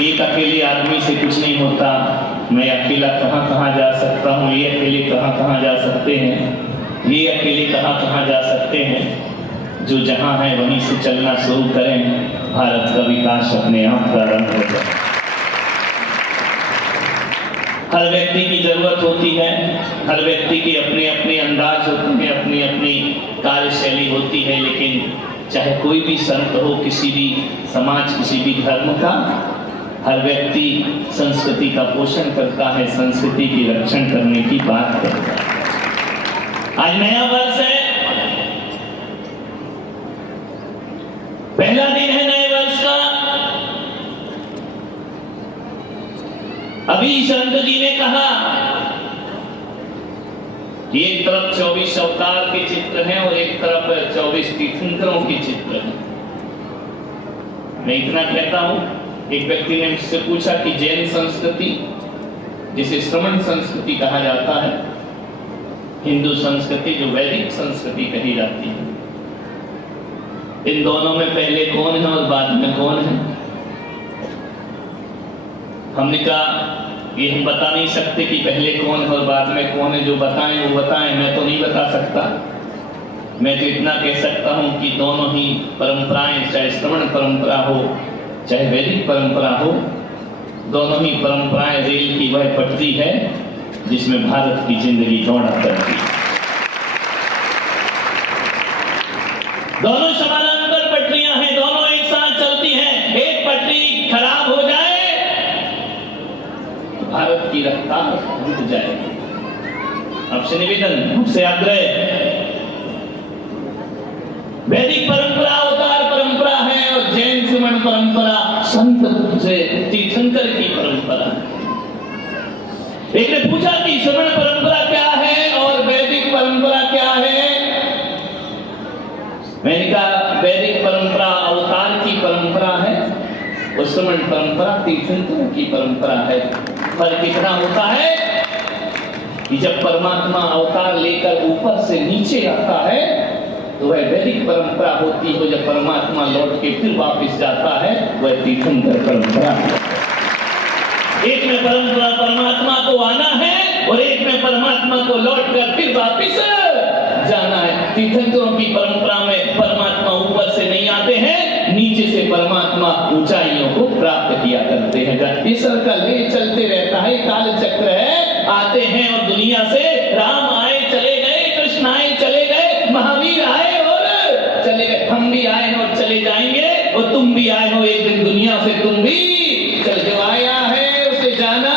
एक अकेले आदमी से कुछ नहीं होता, मैं अकेला कहाँ कहाँ जा सकता हूँ, ये अकेले कहाँ कहाँ जा सकते हैं, ये अकेले कहाँ कहाँ जा सकते हैं। जो जहाँ है वहीं से चलना शुरू करें, भारत का विकास अपने आप प्रारंभ हो जाए। हर व्यक्ति की जरूरत होती है, हर व्यक्ति के अपने अपने अंदाज होते हैं, अपनी अपनी कार्यशैली होती है, लेकिन चाहे कोई भी संत हो, किसी भी समाज, किसी भी धर्म का, हर व्यक्ति संस्कृति का पोषण करता है, संस्कृति की रक्षण करने की बात करता है। आज नया वर्ष है, पहला दिन है नए वर्ष का। अभी संत जी ने कहा कि एक तरफ 24 अवतार के चित्र हैं और एक तरफ 24 तीर्थंकरों के चित्र हैं। मैं इतना कहता हूं, एक व्यक्ति ने मुझसे पूछा कि जैन संस्कृति, जिसे श्रमण संस्कृति कहा जाता है, हिंदू संस्कृति जो वैदिक संस्कृति कही जाती है, इन दोनों में पहले कौन है और बाद में कौन है? हमने कहा ये हम बता नहीं सकते कि पहले कौन है और बाद में कौन है। जो बताएं वो बताएं, मैं तो नहीं बता सकता। मैं तो इतना कह सकता हूं कि दोनों ही परंपराएं, चाहे श्रवण परंपरा हो चाहे वैदिक परंपरा हो, दोनों ही परंपराएं रेल की वह पटरी है जिसमें भारत की जिंदगी दौड़ा करती है। दोनों समानांतर पटरियां हैं, दोनों एक साथ चलती हैं। एक पटरी खराब हो जाए तो भारत की रफ्तार रुक जाएगी। आपसे निवेदन, आपसे आग्रह, वैदिक परंपरा अवतार परंपरा है और जैन श्रमण परंपरा संत से तीर्थंकर की परंपरा है। एक ने पूछा कि श्रमण परंपरा क्या है और वैदिक परंपरा क्या है? मैंने कहा वैदिक परंपरा अवतार की परंपरा है और श्रमण परंपरा तीर्थंकर की परंपरा है। फर्क इतना होता है कि जब परमात्मा अवतार लेकर ऊपर से नीचे आता है तो वह वैदिक परंपरा होती है, जब परमात्मा लौट के फिर वापस जाता है वह तीर्थंकर परंपरा है। एक में परंपरा परमात्मा को आना है और एक में परमात्मा को लौट कर फिर वापस जाना है। तीर्थंकरों की परंपरा में परमात्मा ऊपर से नहीं आते हैं, नीचे से परमात्मा ऊंचाइयों को प्राप्त किया करते हैं। ये सर्कल में चलते रहता है, काल चक्र है। आते हैं और दुनिया से राम आए चले गए, कृष्ण आए चले गए, महावीर आए और चले गए। हम भी आए और चले जाएंगे और तुम भी आए हो, एक दिन दुनिया से तुम भी चल जो आया है उसे जाना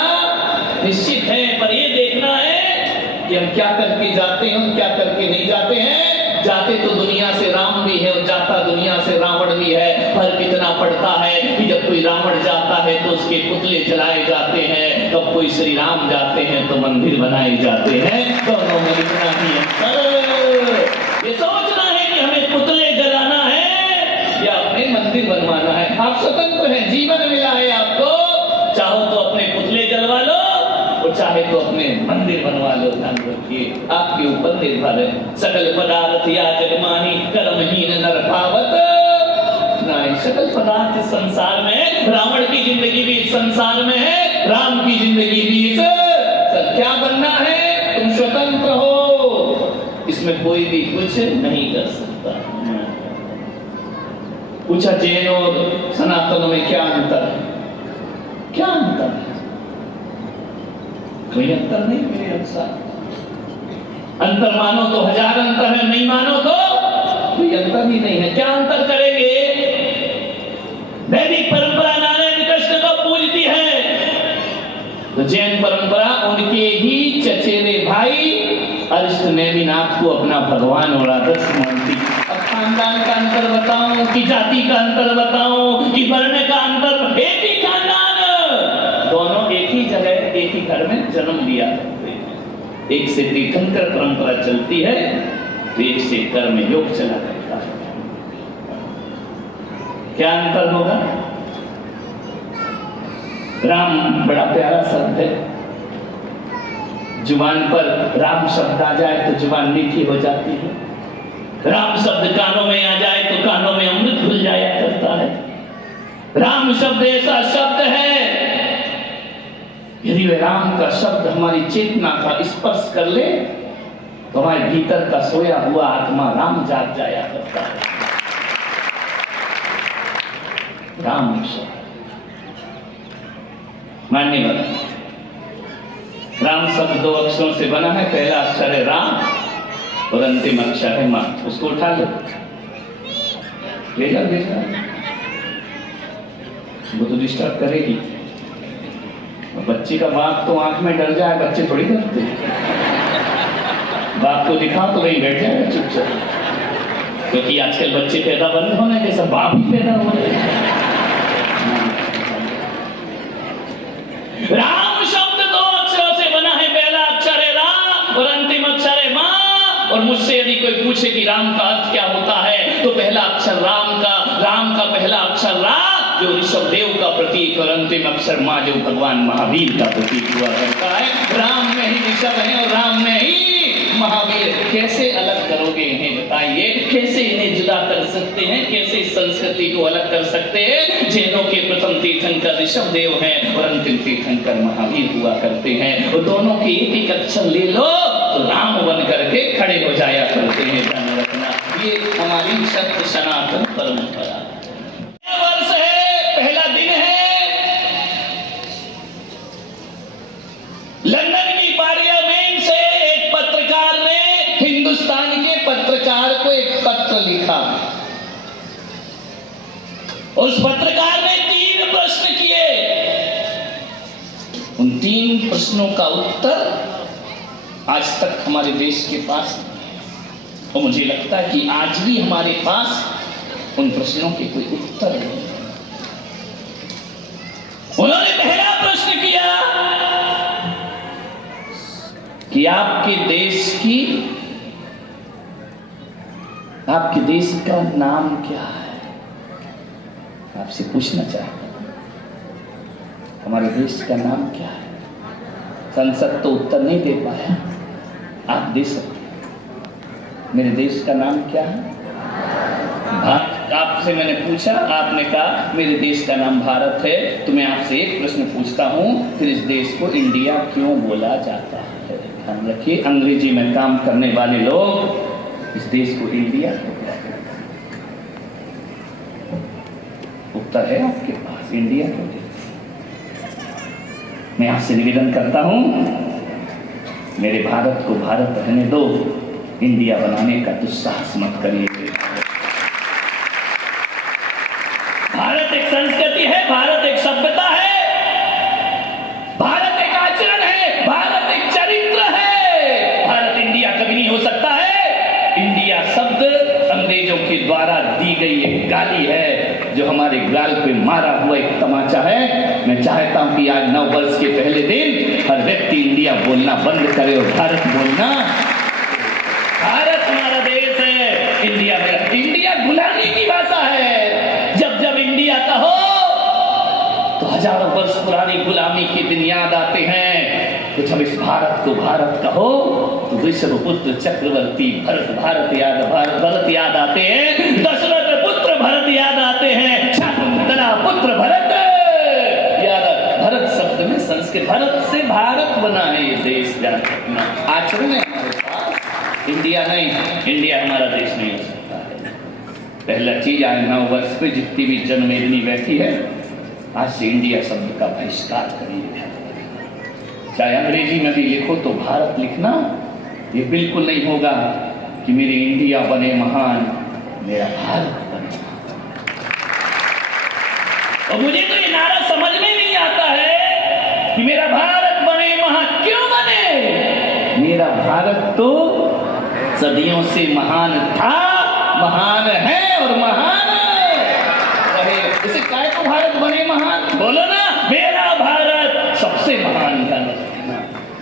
निश्चित है। पर ये देखना है कि हम क्या करके जाते हैं और क्या करके नहीं जाते हैं। जाते तो दुनिया से राम भी है और जाता दुनिया से रावण भी है। फर्क इतना पड़ता है कि जब कोई रावण जाता है तो उसके पुतले जलाए जाते हैं, तब कोई श्री राम जाते हैं तो मंदिर बनाए जाते हैं। दोनों में इतना ही अंतर। ये सोचना है कि हमें पुतले जलाना है या अपने मंदिर बनवाना है। आप स्वतंत्र हैं, जीवन मिला है आपको, चाहो तो अपने पुतले जलवा लो और चाहे तो अपने मंदिर बनवा लो। ध्यान रखिए, आपके ऊपर निर्भर है। सकल पदार्थ या जगमानी कर्महीन नर पावत नहीं। सकल पदार्थ इस संसार में है, रावण की जिंदगी भी इस संसार में है, राम की जिंदगी भी इस। क्या बनना है? तुम स्वतंत्र हो, इसमें कोई भी कुछ नहीं कर सकता। पूछा जैन और सनातन में क्या अंतर है? क्या अंतर है? कोई अंतर नहीं मेरे अनुसार। अंतर मानो तो हजार अंतर है, नहीं मानो तो कोई अंतर ही नहीं है। क्या अंतर करेंगे? वैदिक परंपरा नारायण कृष्ण को पूजती है तो जैन परंपरा उनके ही चचेरे भाई अरिष्ट नेमिनाथ को अपना भगवान और आदर्श मानती। अब खानदान का अंतर बताऊं कि जाति का अंतर बताऊं कि वर्ण का अंतर? एक ही खानदान, दोनों एक ही जगह एक ही घर में जन्म लिया करते हैं। एक से तीर्थंकर परंपरा चलती है तो एक से कर्म योग चला रहता है। क्या अंतर होगा? राम बड़ा प्यारा शब्द है, जुबान पर राम शब्द आ जाए तो जुबान मीठी हो जाती है। राम शब्द कानों में आ जाए तो कानों में अमृत घुल जाया करता है। राम शब्द ऐसा शब्द है, यदि वह राम का शब्द हमारी चेतना का स्पर्श कर ले तो हमारे भीतर का सोया हुआ आत्मा राम जाग जाया करता है। राम शब्द मान्यवर, राम शब्द 2 अक्षरों से बना है। पहला अक्षर है राम और अंतिम अक्षर है मां। उसको उठा लो, भेजा भेजा, वो तो डिस्टर्ब करेगी। बच्चे का बाप तो आंख में डर जाए, बच्चे थोड़ी डरते हैं। बाप को दिखाओ तो वहीं बैठ जाएगा चुपचाप, क्योंकि आजकल बच्चे पैदा बंद होने के, सब बाप ही पैदा हो रहे हैं। राम शब्द 2 अक्षरों से बना है। पहला अक्षर है राम और अंतिम अक्षर है मां। और मुझसे यदि कोई पूछे कि राम का अर्थ क्या होता है, तो पहला अक्षर राम का पहला अक्षर रा जो ऋषभ देव का प्रतीक और अंतिम अक्षर मां जो भगवान महावीर का प्रतीक हुआ करता है। राम में ही ऋषभ है और राम में ही महावीर। कैसे अलग करोगे इन्हें बताइए, कैसे इन्हें जुदा कर सकते हैं, कैसे इस संस्कृति को अलग कर सकते हैं। जैनों के प्रथम तीर्थंकर ऋषभ देव हैं और अंतिम तीर्थंकर महावीर हुआ करते हैं। और दोनों के एक अक्षर ले लो तो राम बन करके खड़े हो जाया करते हैं। ध्यान रखना, ये हमारी सत्य सनातन परंपरा। वर्ष है, पहला दिन है, लंदन की पार्लियामेंट से एक पत्रकार ने हिंदुस्तान के पत्रकार को एक पत्र लिखा। उस पत्रकार ने 3 प्रश्न किए। उन 3 प्रश्नों का उत्तर आज तक हमारे देश के पास, और मुझे लगता है कि आज भी हमारे पास उन प्रश्नों के कोई उत्तर नहीं। उन्होंने पहला प्रश्न किया कि आपके देश का नाम क्या है। आपसे पूछना चाहता हूं, हमारे देश का नाम क्या है। संसद तो उत्तर नहीं दे पाया, आप दे सकते। मेरे देश का नाम क्या है? भारत। आपसे मैंने पूछा, आपने कहा मेरे देश का नाम भारत है। तो मैं आपसे एक प्रश्न पूछता हूं, फिर इस देश को इंडिया क्यों बोला जाता है? ध्यान रखिए, अंग्रेजी में काम करने वाले लोग इस देश को इंडिया बोलते हैं। उत्तर है आपके पास, इंडिया क्यों? मैं आपसे निवेदन करता हूं, मेरे भारत को भारत रहने दो, इंडिया बनाने का दुस्साहस मत करिए। भारत एक संस्कृति है, भारत एक सभ्यता है, भारत एक आचरण है, भारत एक चरित्र है। भारत इंडिया कभी नहीं हो सकता है। इंडिया शब्द अंग्रेजों के द्वारा दी गई एक गाली है, जो हमारे गाल पे मारा हुआ एक तमाचा है। मैं चाहता हूं कि आज नव वर्ष के पहले दिन हर व्यक्ति इंडिया बोलना बंद करे और भारत बोलना। भारत हमारा देश है, इंडिया मेरा। इंडिया गुलामी की भाषा है। जब जब इंडिया कहो तो हजारों वर्ष पुरानी गुलामी के दिन याद आते हैं। तो जब इस भारत को भारत कहो तो विश्वपुत्र चक्रवर्ती भरत याद आते हैं। दशरथ पुत्र भरत याद आते हैं। शकुंतला पुत्र भरत याद। भरत शब्द में संस्कृत, भरत से भारत बना है ये देश। अपना आचरण है हमारे पास, इंडिया नहीं। इंडिया हमारा देश नहीं हो सकता है। पहला चीज, आज 9 वर्ष पे जितनी भी जनमेदिनी बैठी है, आज से इंडिया शब्द का बहिष्कार करिए। चाहे अंग्रेजी में भी लिखो तो भारत लिखना। ये बिल्कुल नहीं होगा कि मेरी इंडिया बने महान, मेरा भारत बने। और मुझे तो ये नारा समझ में नहीं आता है कि मेरा भारत बने महान। क्यों बने? मेरा भारत तो सदियों से महान था, महान है और महान रहे। इसे काय को भारत बने महान बोलो ना। मेरा भारत सबसे महान है।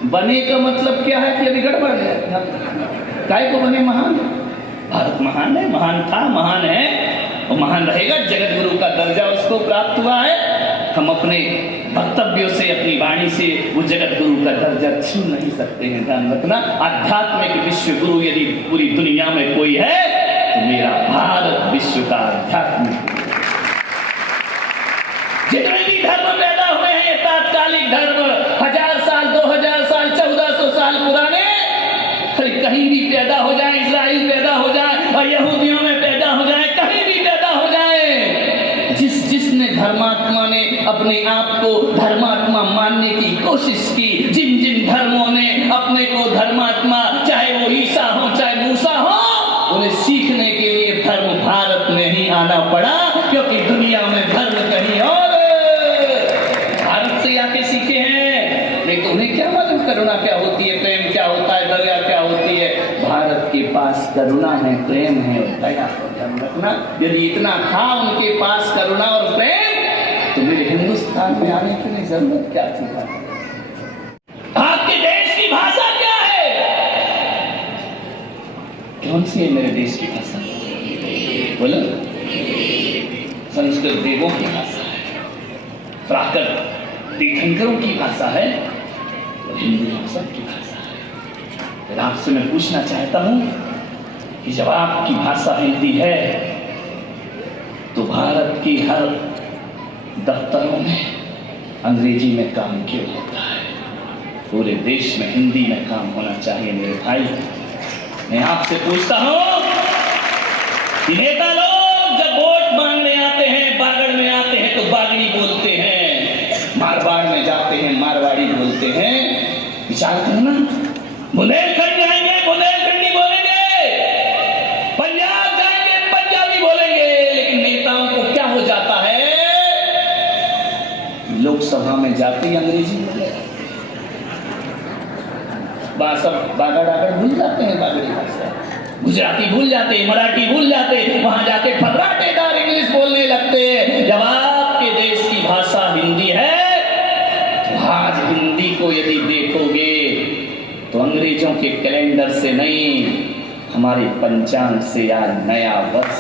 बने का मतलब क्या है कि अभी गड़बड़ है। काय को बने महान? भारत महान है, महान था, महान है और महान रहेगा। जगत गुरु का दर्जा उसको प्राप्त हुआ है। हम अपने वक्तव्यों से, अपनी वाणी से वो जगत गुरु का दर्जा छीन नहीं सकते हैं। ध्यान रखना, आध्यात्मिक विश्व गुरु यदि पूरी दुनिया में कोई है तो मेरा भारत विश्व का आध्यात्मिक। धर्म 1000 साल, 2000 साल, 1400 साल पुराने कहीं भी पैदा हो जाए, इजराइल पैदा हो जाए और यहूदियों में पैदा हो जाए, कहीं भी पैदा हो जाए, जिसने धर्मात्मा ने अपने आप को धर्मात्मा मानने की कोशिश की, जिन धर्मों ने अपने को धर्मात्मा, चाहे वो ईसा हो चाहे मूसा हो, उन्हें सीखने के लिए धर्म भारत में ही आना पड़ा, क्योंकि दुनिया में धर्म कहीं और भारत से आके सीखे हैं। नहीं तो उन्हें क्या मालूम करुणा क्या होती है, प्रेम क्या होता है, दया क्या होती है। भारत के पास करुणा है, प्रेम है, दया को ध्यान रखना। यदि इतना था उनके पास करुणा और प्रेम, तो मेरे हिंदुस्तान में आने की नहीं जरूरत क्या थी। आपके देश की भाषा क्या है? कौन सी है मेरे देश की भाषा? बोलो। संस्कृत देवों की भाषा है, प्राकृत तीर्थंकरों की भाषा है, और हिंदी हम सब की भाषा है। फिर आपसे मैं पूछना चाहता हूं कि जब आपकी भाषा हिंदी है, तो भारत की हर दफ्तरों में अंग्रेजी में काम क्यों होता है? पूरे देश में हिंदी में काम होना चाहिए। मेरे भाई, मैं आपसे पूछता हूं कि नेता लोग जब वोट मांगने आते हैं, बागड़ में आते हैं तो बागड़ी बोलते हैं, मारवाड़ में जाते हैं मारवाड़ी बोलते हैं। विचार करना, बुंदेलखंड जाएंगे बुंदेलखंडी बोलेंगे, पंजाब जाएंगे पंजाबी बोलेंगे, लेकिन नेताओं को क्या हो जाता है? लोकसभा में जाते ही अंग्रेजी बोले, सब बागड़ भूल जाते हैं, बागड़ी भाषा, गुजराती भूल जाते हैं, मराठी भूल जाते हैं, वहां जाके फर्राटेदार इंग्लिश बोलने लगते हैं। जब आपके देश की भाषा हिंदी है, तो आज हिंदी को यदि देखोगे तो अंग्रेजों के कैलेंडर से नहीं, हमारे पंचांग से यार नया वर्ष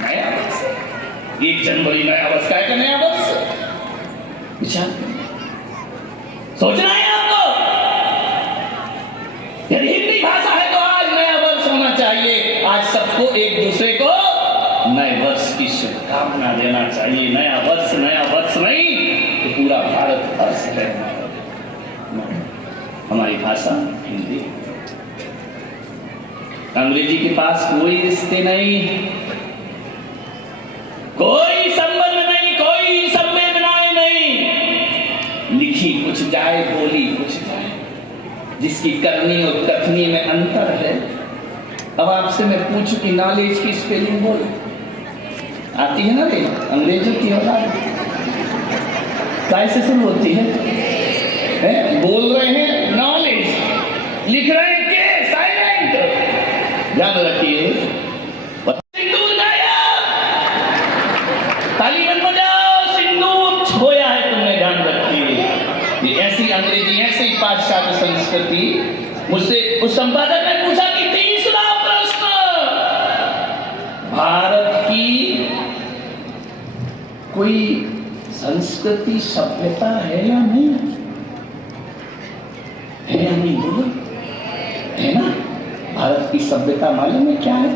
नया वर्ष 1 जनवरी नया वर्ष का नया वर्ष। विचार सोचना है आपको। यदि हिंदी भाषा है तो आज नया वर्ष होना चाहिए, आज सबको एक दूसरे को नए वर्ष की शुभकामना देना चाहिए। नया वर्ष नहीं तो पूरा भारत वर्ष है। हमारी भाषा हिंदी, अंग्रेजी के पास कोई रिश्ते नहीं, कोई संबंध नहीं, कोई संवेदनाएं नहीं। लिखी कुछ जाए, बोली कुछ जाए, जिसकी करनी और कथनी में अंतर है। अब आपसे मैं पूछूं कि नॉलेज की स्पेलिंग बोल आती है ना रे? अंग्रेजों की औलाद कैसे शुरू होती है? बोल रहे हैं नॉलेज, लिख रहे हैं के साइलेंट। ध्यान रखिए, सिंदूर गाया, ताली बन बजाओ, सिंदूर छोया है तुमने, ध्यान रखिए। ये ऐसी अंग्रेजी, ऐसी पाश्चात्य संस्कृति। मुझसे उस संपादक ने पूछा कि तीसरा प्रश्न, भारत की कोई संस्कृति सभ्यता है या नहीं? है या नहीं? बोलो, है ना? भारत की सभ्यता मालूम है क्या है?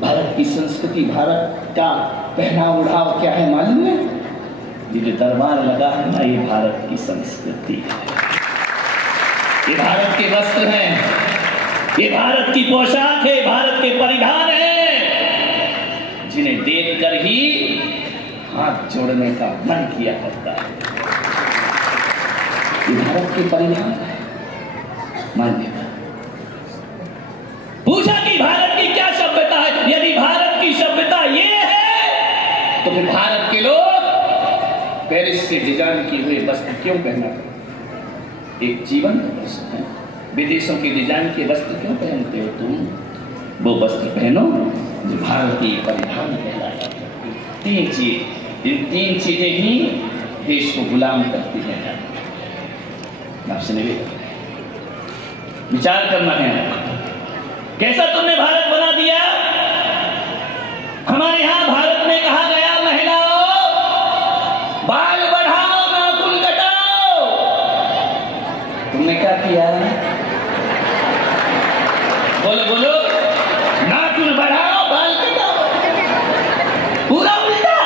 भारत की संस्कृति, भारत का पहना उड़ाव क्या है मालूम है? ये जो दरबार लगा है ना, ये भारत की संस्कृति है। ये भारत के वस्त्र हैं, ये भारत की पोशाक है, भारत के परिधान हैं, जिन्हें देखकर ही हाथ जोड़ने का मन किया करता है। ये भारत के परिधान है। मान्यता पूछा कि भारत की क्या सभ्यता है? यदि भारत की सभ्यता ये है, तो फिर भारत के लोग पेरिस से डिजाइन किए हुए वस्त्र क्यों पहना करते? एक जीवन प्रश्न है। विदेशों के डिजाइन के वस्त्र क्यों पहनते हो तुम? वो वस्त्र पहनो जो भारतीय परिधान कहलाता है। तीन चीजें ही देश को गुलाम करती हैं। आपसे निवेदन, विचार करना है। कैसा तुमने भारत बना दिया? हमारे यहां भारत में कहा गया, महिलाओं बाल बढ़ाओ, नाखून कटाओ। तुमने क्या किया? बोलो बोलो, नाखून बढ़ाओ, बाल कटाओ। पूरा उल्टा।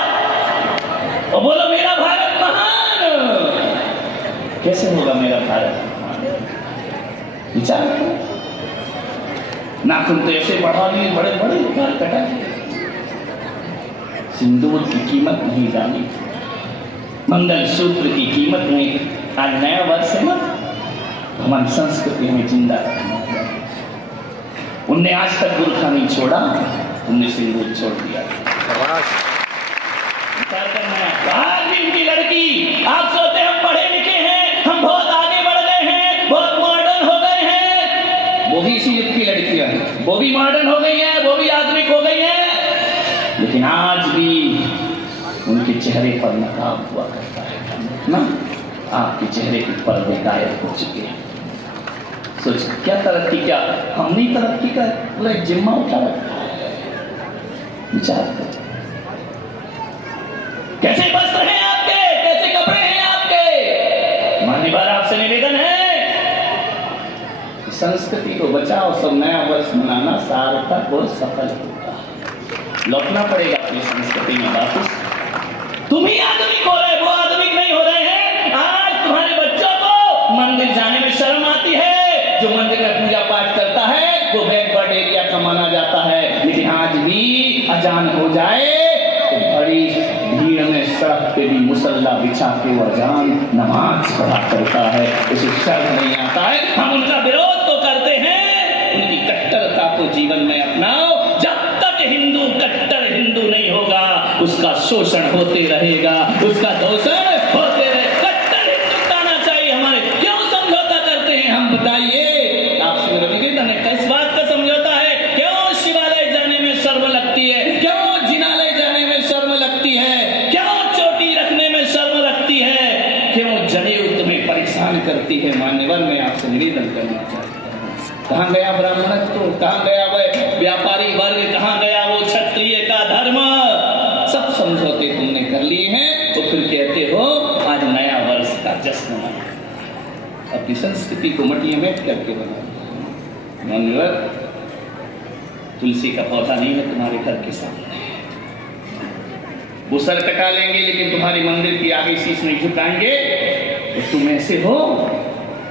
विचार करो, नाखून तो ऐसे बढ़ा लिए, बड़े बड़े बाल कटा लिए, सिंदूर की कीमत नहीं जानी, मंगलसूत्र की कीमत नहीं। आज नया वर्ष है ना, हमारी संस्कृति में जिंदा रखना है। उनने आज तक बुर्खा नहीं छोड़ा, उनने सिंदूर छोड़ दिया। विचार करना है। आज भी उनकी लड़की, आप सोचते हम पढ़े लिखे हैं, हम बहुत आगे बढ़ गए हैं, बहुत मॉडर्न हो गए हैं, वो भी इसी युग की लड़कियां हैं, वो भी मॉडर्न हो गई हैं, वो भी आधुनिक हो गई हैं, लेकिन आज भी उनके चेहरे पर नकाब हुआ करता है ना। आपके चेहरे के पर्दे गायब हो चुके हैं। सोच क्या तरक्की, क्या हमने तरक्की का पूरा जिम्मा उठा रखा है। विचार करो, कैसे वस्त्र हैं आपके, कैसे कपड़े हैं आपके। मान्यवर आपसे निवेदन है, संस्कृति को बचाओ, सब नया वर्ष मनाना सार्थक और सफल होगा। लौटना पड़ेगा अपनी संस्कृति में वापस। तुम ही आधुनिक हो रहे, वो आधुनिक नहीं हो रहे हैं। आज तुम्हारे बच्चों को मंदिर जाने में शर्म आती है, जो मंदिर में पूजा पाठ करता है वो बैकवर्ड एरिया का माना जाता है। लेकिन आज भी अजान हो जाए तो बड़ी भीड़ में सड़क पे भी मुसल्ला बिछा के वो अजान नमाज पढ़ा करता है, उसे शर्म नहीं आता है। हम उनका विरोध तो करते हैं, उनकी कट्टरता को जीवन में अपनाओ। जब तक हिंदू कट्टर हिंदू नहीं होगा, उसका शोषण होते रहेगा, उसका दोषण होते रहेगा। कट्टर हिंदुस्तान आना चाहिए हमारे। क्यों समझौता करते हैं हम, बताइए। आपसे मेरा निवेदन है, किस बात का समझौता है? क्यों शिवालय जाने में शर्म लगती है, क्यों जिनालय जाने में शर्म लगती है, क्यों चोटी रखने में शर्म लगती है, क्यों जनेऊ तुम्हें परेशान करती है? मान्यवर मैं आपसे निवेदन करना चाहता हूँ, कहाँ गया ब्राह्मणत्व, कहाँ गया वह व्यापारी वर्ग, कहाँ गया वो क्षत्रिय का धर्म? सब समझौते तुमने कर लिए हैं, तो फिर कहते हो आज नया वर्ष का जश्न मनाओ। अपनी संस्कृति को मटिया में करके बनाओ। मान्यवर, तुलसी का पौधा नहीं है तुम्हारे घर के सामने, वो सर कटा लेंगे लेकिन तुम्हारे मंदिर की आगे शीश नहीं झुकाएंगे। तो तुम ऐसे हो,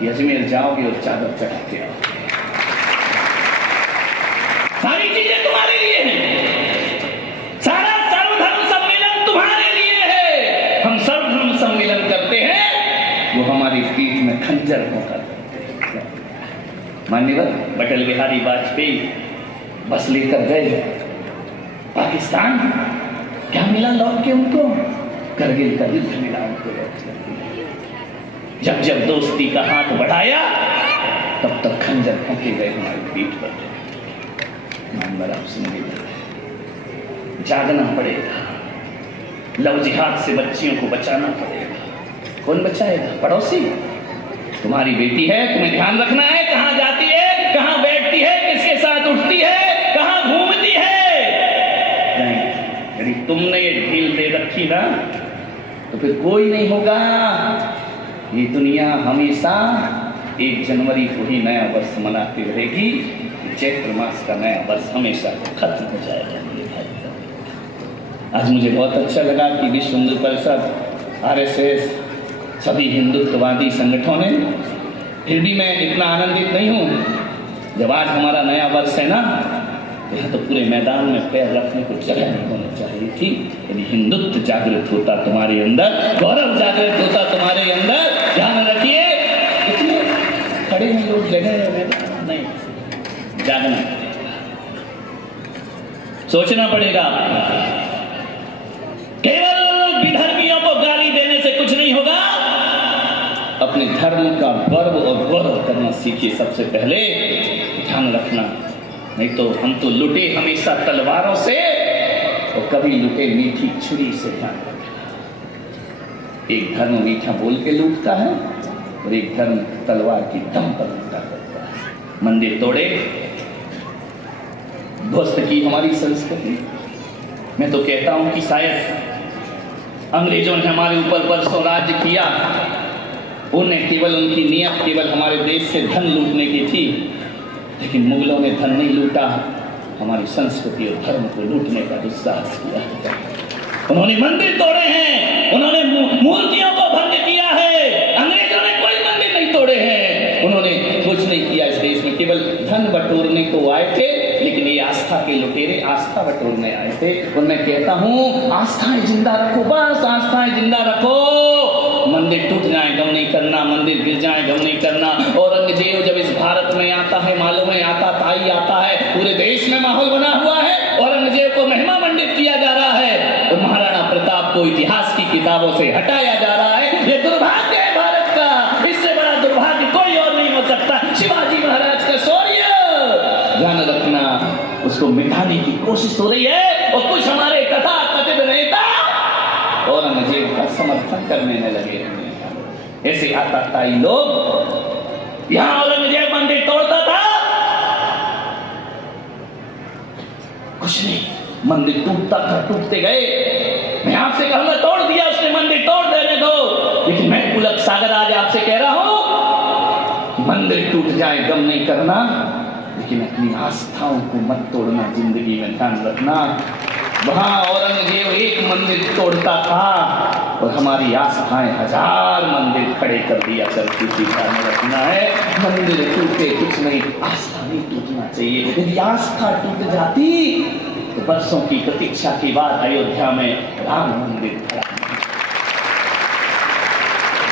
अजमेर जाओगे और चादर चढ़ा के आओगे। सारी चीजें तुम्हारे लिए हैं, सारा सर्वधर्म सम्मेलन तुम्हारे लिए है। हम सर्वधर्म सम्मेलन करते हैं, वो हमारी पीठ में खंजर होकर करते हैं। मान्यवर, अटल बिहारी वाजपेयी बस लेकर गए पाकिस्तान, क्या मिला लौट के उनको? करगिल का युद्ध मिला उनको लौट के। जब जब दोस्ती का हाथ बढ़ाया, तब तक खंजर फंके गए हमारी पीठ पर। मानवर आपसे निवेदन है, जागना पड़ेगा, लव जिहाद से बच्चियों को बचाना पड़ेगा। कौन बचाएगा? पड़ोसी। तुम्हारी बेटी है, तुम्हें ध्यान रखना है, कहाँ जाती है, कहाँ बैठती है, किसके साथ उठती है, कहाँ घूमती है। नहीं, यदि तुमने ये ढील दे रखी ना, तो फिर कोई नहीं होगा। ये दुनिया हमेशा 1 जनवरी को ही नया वर्ष मनाती रहेगी। चैत्र मास का नया वर्ष हमेशा खत्म हो जाएगा। आज मुझे बहुत अच्छा लगा कि विश्व हिंदू परिषद, RSS, सभी हिंदुत्ववादी संगठनों ने, फिर भी मैं इतना आनंदित नहीं हूँ। जब आज हमारा नया वर्ष है ना, यहाँ तो पूरे मैदान में पैर रखने को जगह नहीं होनी चाहिए थी। यदि हिंदुत्व जागृत होता तुम्हारे अंदर, गौरव जागृत होता तुम्हारे अंदर, ध्यान रखिए, इतने खड़े में लोग जगह नहीं, जागना पड़ेगा, सोचना पड़ेगा। केवल विधर्मियों को गाली देने से कुछ नहीं होगा। अपने धर्म का गर्व और गौरव करना सीखिए सबसे पहले, ध्यान रखना। नहीं तो हम तो लुटे हमेशा तलवारों से, और कभी लुटे मीठी छुरी से। ध्यान रखना, एक धर्म मीठा बोल के लूटता है और एक धर्म तलवार की दम पर लूटा करता है। मंदिर तोड़े, ध्वस्त की हमारी संस्कृति। मैं तो कहता हूं कि शायद अंग्रेजों ने हमारे ऊपर बरसों राज्य किया, उन्हें केवल उनकी नियत केवल हमारे देश से धन लूटने की थी, लेकिन मुगलों ने धन नहीं लूटा, हमारी संस्कृति और धर्म को लूटने का दुस्साहस किया। उन्होंने मंदिर तोड़े हैं, उन्होंने मूर्तियों को भंग किया है। अंग्रेजों ने कोई मंदिर नहीं तोड़े हैं, उन्होंने कुछ नहीं किया। केवल धन बटोरने को आए थे, लेकिन ये आस्था के लुटेरे आस्था बटोरने आए थे। और मैं कहता हूँ आस्थाएं जिंदा रखो, बस आस्थाएं जिंदा रखो। मंदिर टूट जाए गम नहीं करना, मंदिर गिर जाए गम नहीं करना। औरंगजेब जब इस भारत में आता है, मालूम है आता ताई आता है, पूरे देश में माहौल बना हुआ है, औरंगजेब को महिमा मंडित किया जा रहा है और महाराणा प्रताप को इतिहास की किताबों से हटाया जा रहा है। ये दुर्भाग्य है भारत का, इससे बड़ा दुर्भाग्य कोई और नहीं हो सकता। शिवाजी महाराज का शौर्य ध्यान रखना, उसको मिटाने की कोशिश हो रही है और कुछ हमारे कथा कथित नेता औरंगजेब का समर्थन करने में लगे हैं। ऐसे आताताई लोग, यहां औरंगजेब मंदिर तोड़ता था, कुछ नहीं, मंदिर टूटता था, टूटते गए। मैं आपसे कहूंगा तोड़ दिया उसने मंदिर, तोड़ देने दो, लेकिन मैं पुलक सागर आज आपसे कह रहा हूं मंदिर टूट जाए गम नहीं करना, लेकिन अपनी आस्थाओं को मत तोड़ना, जिंदगी में ध्यान रखना। वहां औरंगजेब एक मंदिर तोड़ता था और हमारी आस्थाएं 1000 मंदिर खड़े कर दिया करती थी। ध्यान रखना है, मंदिर टूटे कुछ नहीं, आस्था नहीं टूटना चाहिए। यदि आस्था टूट जाती तो वर्षों की प्रतीक्षा के बाद अयोध्या में राम मंदिर खड़ा।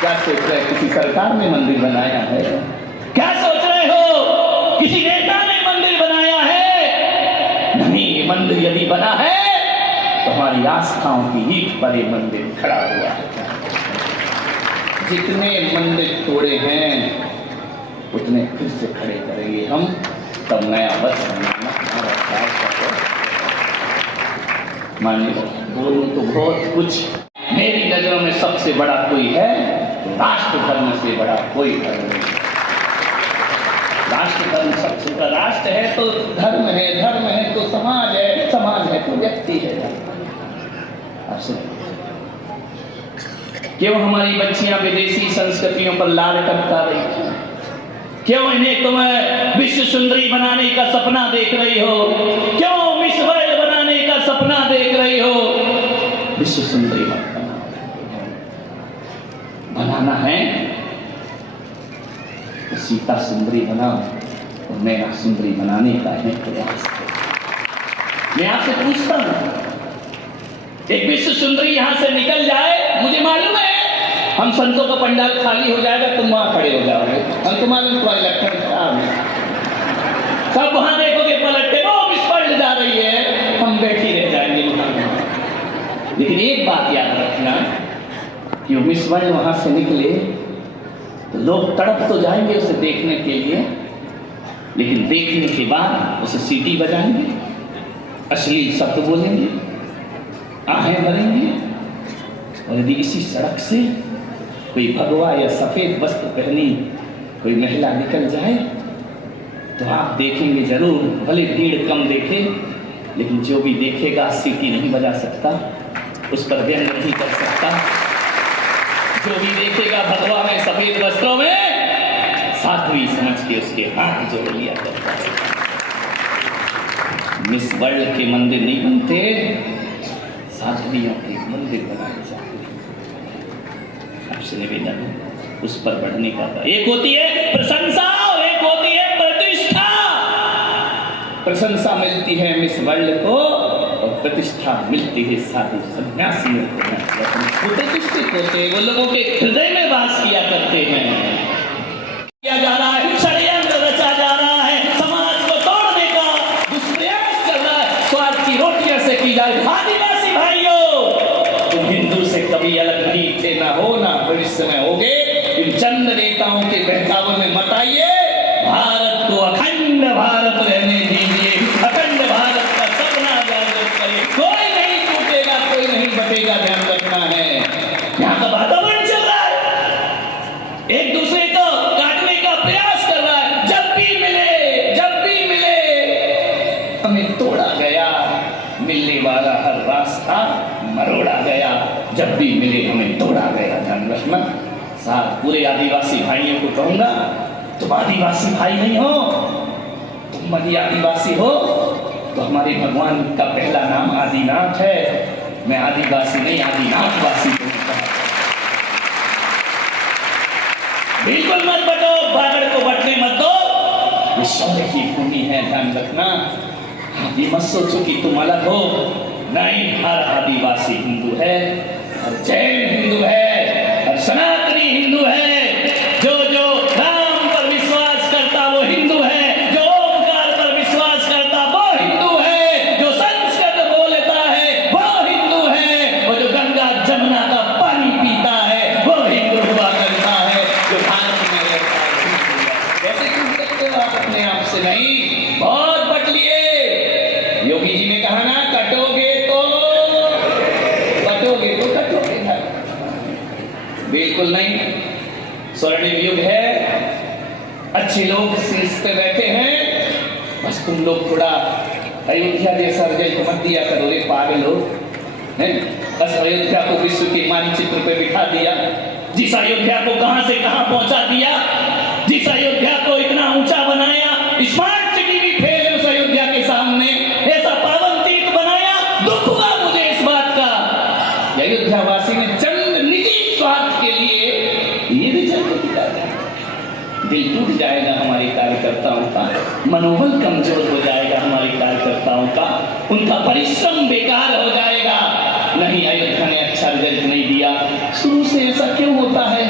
क्या सोच रहे, किसी सरकार ने मंदिर बनाया है? क्या सोच रहे हो, किसी नेता ने मंदिर बनाया है? नहीं, मंदिर यदि बना है तो हमारी आस्थाओं की ईंट पर ये मंदिर खड़ा हुआ है। जितने मंदिर तोड़े हैं उतने फिर से खड़े करेंगे हम, तब नया वर्ष मनाना हमारा। मानिए बोलूं तो बहुत कुछ, मेरी नजरों में सबसे बड़ा कोई है, राष्ट्र धर्म से बड़ा कोई धर्म नहीं। राष्ट्र धर्म सबसे बड़ा, राष्ट्र है तो धर्म है, धर्म है तो समाज है, समाज है तो व्यक्ति है। क्यों हमारी बच्चियां विदेशी संस्कृतियों पर लाल टपका रही थी? क्यों इन्हें तुम विश्व सुंदरी बनाने का सपना देख रही हो? क्यों मिस वर्ल्ड बनाने का सपना देख रही हो? विश्व सुंदरी बनाना है तो सीता सुंदरी बनाओ और मेरा सुंदरी बनाने का है प्रयास। मैं आपसे पूछता हूं, एक विश्व सुंदरी यहां से निकल जाए, मुझे मालूम है हम संतों का पंडाल खाली हो जाएगा, तुम वहां खड़े हो जाओगे, हम तुम्हारे तुम्हारे लक्षण खराब है, सब वहां देखोगे पलट के, वो मिस वर्ल्ड जा रही है, हम बैठे रह जाएंगे वहां। लेकिन एक बात याद रखना कि वो मिस वर्ल्ड वहां से निकले तो लोग तड़प तो जाएंगे उसे देखने के लिए, लेकिन देखने के बाद उसे सीटी बजाएंगे, अश्लील शब्द बोलेंगे, आहें भरेंगे। और यदि इसी सड़क से कोई भगवा या सफेद वस्त्र पहनी कोई महिला निकल जाए तो आप देखेंगे जरूर, भले भीड़ कम देखे, लेकिन जो भी देखेगा सीटी नहीं बजा सकता, उस पर व्यंग नहीं कर सकता। जो भी देखेगा भगवा में सफेद वस्त्रों में, साध्वी समझ के उसके हाथ जोड़ लिया करता है। मिस वर्ल्ड के मंदिर नहीं बनते, साध्वियों के मंदिर बनाए जाते हैं। आपसे निवेदन है उस पर बढ़ने का। एक होती है प्रशंसा और एक होती है प्रतिष्ठा। प्रशंसा मिलती है मिस वर्ल्ड को और प्रतिष्ठा मिलती है साधु सन्यासियों को। वो प्रतिष्ठित होते हैं, वो लोगों के हृदय में वास किया करते हैं। किया जा रहा है, षड्यंत्र रचा जा रहा है, समाज को तोड़ने का दुष्प्रयास चल रहा है, स्वार्थ की रोटियां से की जाए। आदिवासी भाइयों, तुम हिंदू से कभी अलग नहीं थे, ना हो ना भविष्य में होगे। इन चंद नेताओं के बहकावे में मत आइए। भारत को अखंड भारत रहने दीजिए, अखंड भारत का सपना जागृत करिए। कोई नहीं टूटेगा, कोई नहीं बटेगा, ध्यान रखना है। यहाँ का वातावरण चल रहा है, एक दूसरे को काटने का प्रयास कर रहा है। जब भी मिले हमें तोड़ा गया, मिलने वाला हर रास्ता मरोड़ा गया। जब भी मिले हमें तोड़ा गया, ध्यान रखना। साथ पूरे आदिवासी भाइयों को कहूंगा, तुम आदिवासी भाई नहीं हो, तुम यदि आदिवासी हो तो हमारे भगवान का पहला नाम आदिनाथ है। मैं आदिवासी नहीं, आदिनाथवासी हूं। बिल्कुल मत बटो, बागड़ को बटने मत दो। ये शौर्य की भूमि है, ध्यान रखना। आप ये मत सोचो कि तुम अलग हो, नहीं, हर आदिवासी हिंदू है, हर जैन हिंदू है, हर सनातनी हिंदू है। जो जो राम पर विश्वास करता वो हिंदू है, जो ओंकार पर विश्वास करता वो हिंदू है, जो संस्कृत बोलता है वो हिंदू है, और जो गंगा जमुना का पानी पीता है वो हिंदू हुआ करता है, जो भारत में रहता है। कैसे कह सकते हो आप अपने आप से? नहीं, बहुत बट लिए। योगी जी ने कहा ना, कटोगे तो कटोगे था। बिल्कुल नहीं, स्वर्णिम युग है, अच्छे लोग शीर्ष पे बैठे हैं, बस तुम लोग थोड़ा अयोध्या जैसा रिजल्ट मत दिया करो रे पागल लोग, हैं? बस अयोध्या को विश्व के मानचित्र पे बिठा दिया, जिस अयोध्या को कहां से कहां पहुंचा दिया, जिस अयोध्या को इतना ऊंचा बनाया, स्मार्ट सिटी भी फेल उस अयोध्या के सामने, ऐसा पावन तीर्थ बनाया। दुख हुआ मुझे इस बात का, अयोध्या वासी ने चंद निजी स्वार्थ के लिए ये रिजल्ट दिया। दिल टूट जाएगा हमारे कार्यकर्ताओं का, मनोबल कमजोर हो जाएगा हमारे कार्यकर्ताओं का, उनका परिश्रम बेकार हो जाएगा। नहीं, अयोध्या ने अच्छा रिजल्ट नहीं दिया। शुरू से ऐसा क्यों होता है?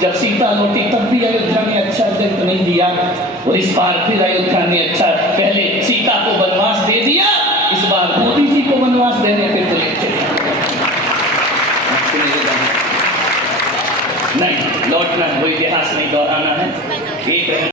जब सीता लौटी तब भी अयोध्या ने अच्छा रिजल्ट नहीं दिया, और इस बार फिर अयोध्या ने अच्छा, पहले सीता को वनवास दे दिया, इस बार मोदी जी को वनवास देने पे तो नहीं, लौटना, कोई इतिहास नहीं दोहराना है। एक